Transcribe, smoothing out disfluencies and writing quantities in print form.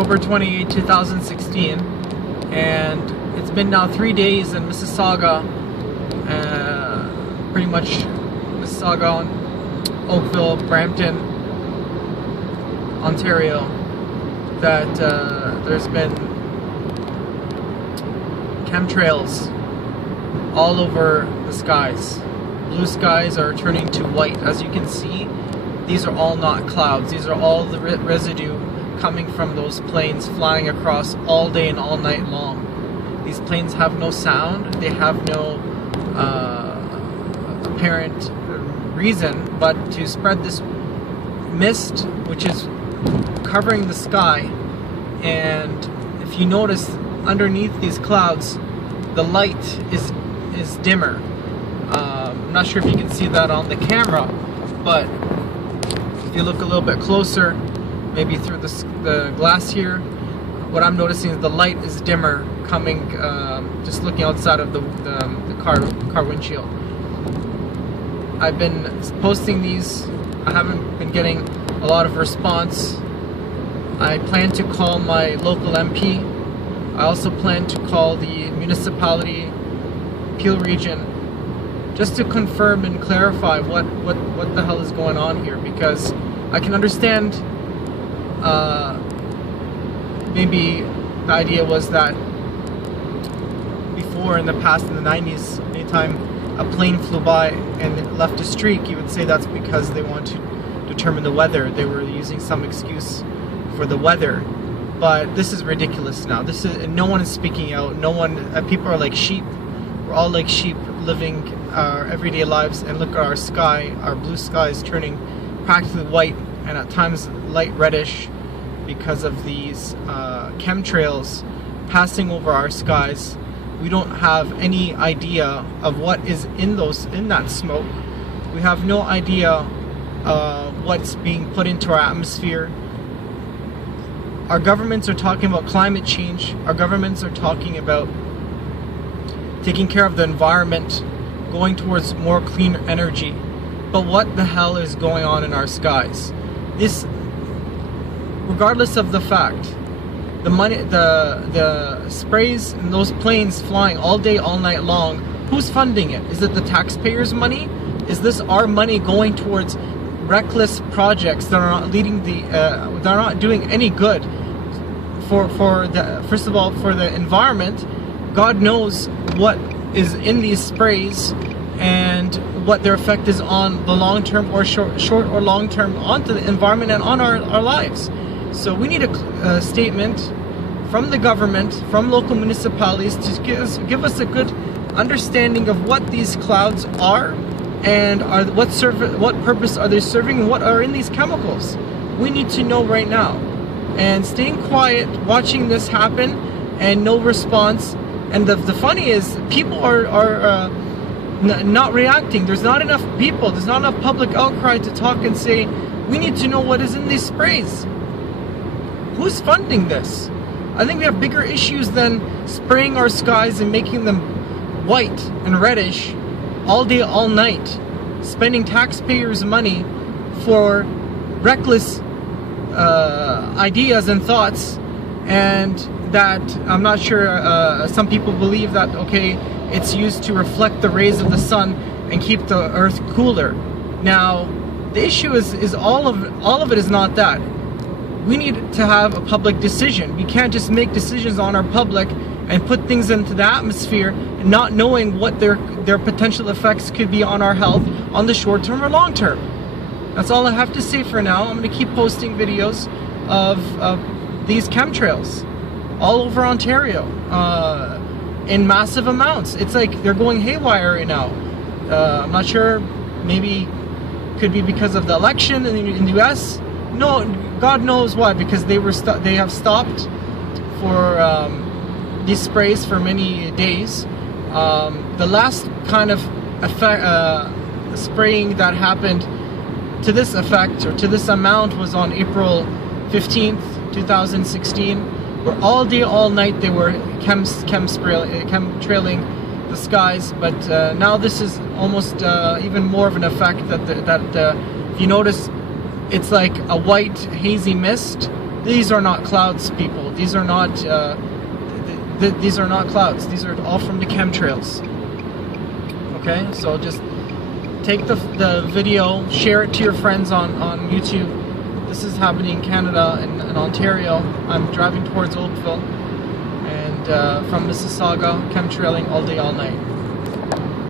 October 28, 2016, and it's been now 3 days in Mississauga, pretty much Mississauga, Oakville, Brampton, Ontario, that there's been chemtrails all over the skies. Blue skies are turning to white. As you can see, these are all not clouds. These are all the residue coming from those planes flying across all day and all night long. These planes have no sound. They have no apparent reason but to spread this mist, which is covering the sky. And if you notice, underneath these clouds, the light is dimmer. I'm not sure if you can see that on the camera, but if you look a little bit closer, maybe through the glass here, what I'm noticing is the light is dimmer coming, just looking outside of the car windshield. I've been posting these. I haven't been getting a lot of response. I plan to call my local MP. I also plan to call the municipality, Peel Region, just to confirm and clarify what the hell is going on here, because I can understand maybe the idea was that before, in the past, in the 90s, anytime a plane flew by and it left a streak, you would say that's because they want to determine the weather. They were using some excuse for the weather. But this is ridiculous now. This is, no one is speaking out. No one, people are like sheep. We're all like sheep living our everyday lives, and look at our sky. Our blue sky is turning practically white and at times light reddish because of these chemtrails passing over our skies. We don't have any idea of what is in that smoke. We have no idea what's being put into our atmosphere. Our governments are talking about climate change. Our governments are talking about taking care of the environment, going towards more clean energy. But what the hell is going on in our skies? This, regardless of the fact, the money, the sprays and those planes flying all day, all night long, who's funding it? Is it the taxpayers' money? Is this our money going towards reckless projects that are not leading that are not doing any good first of all, for the environment? God knows what is in these sprays and what their effect is on the long term or short or long term onto the environment and on our lives. So we need a statement from the government, from local municipalities, to give us a good understanding of what these clouds are and what purpose are they serving, and what are in these chemicals. We need to know right now. And staying quiet, watching this happen, and no response. And the funny is, people are not reacting. There's not enough people, there's not enough public outcry to talk and say, we need to know what is in these sprays. Who's funding this? I think we have bigger issues than spraying our skies and making them white and reddish all day, all night, spending taxpayers' money for reckless ideas and thoughts. And that, I'm not sure, some people believe that, okay, it's used to reflect the rays of the sun and keep the earth cooler. Now, the issue is all of it is not that. We need to have a public decision. We can't just make decisions on our public and put things into the atmosphere and not knowing what their potential effects could be on our health on the short term or long term. That's all I have to say for now. I'm going to keep posting videos of these chemtrails all over Ontario in massive amounts. It's like they're going haywire right now. I'm not sure, maybe could be because of the election in the US. No, God knows why, because they have stopped for these sprays for many days. The last kind of effect, spraying that happened to this effect or to this amount was on April 15th, 2016, where all day, all night they were chemtrailing the skies. But now this is almost even more of an effect that if you notice, it's like a white hazy mist These are not clouds, people. These are not these are not clouds. These are all from the chemtrails. Okay, so just take the video, share it to your friends on YouTube. This is happening in Canada and in Ontario. I'm driving towards Oakville, and from Mississauga, chemtrailing all day, all night.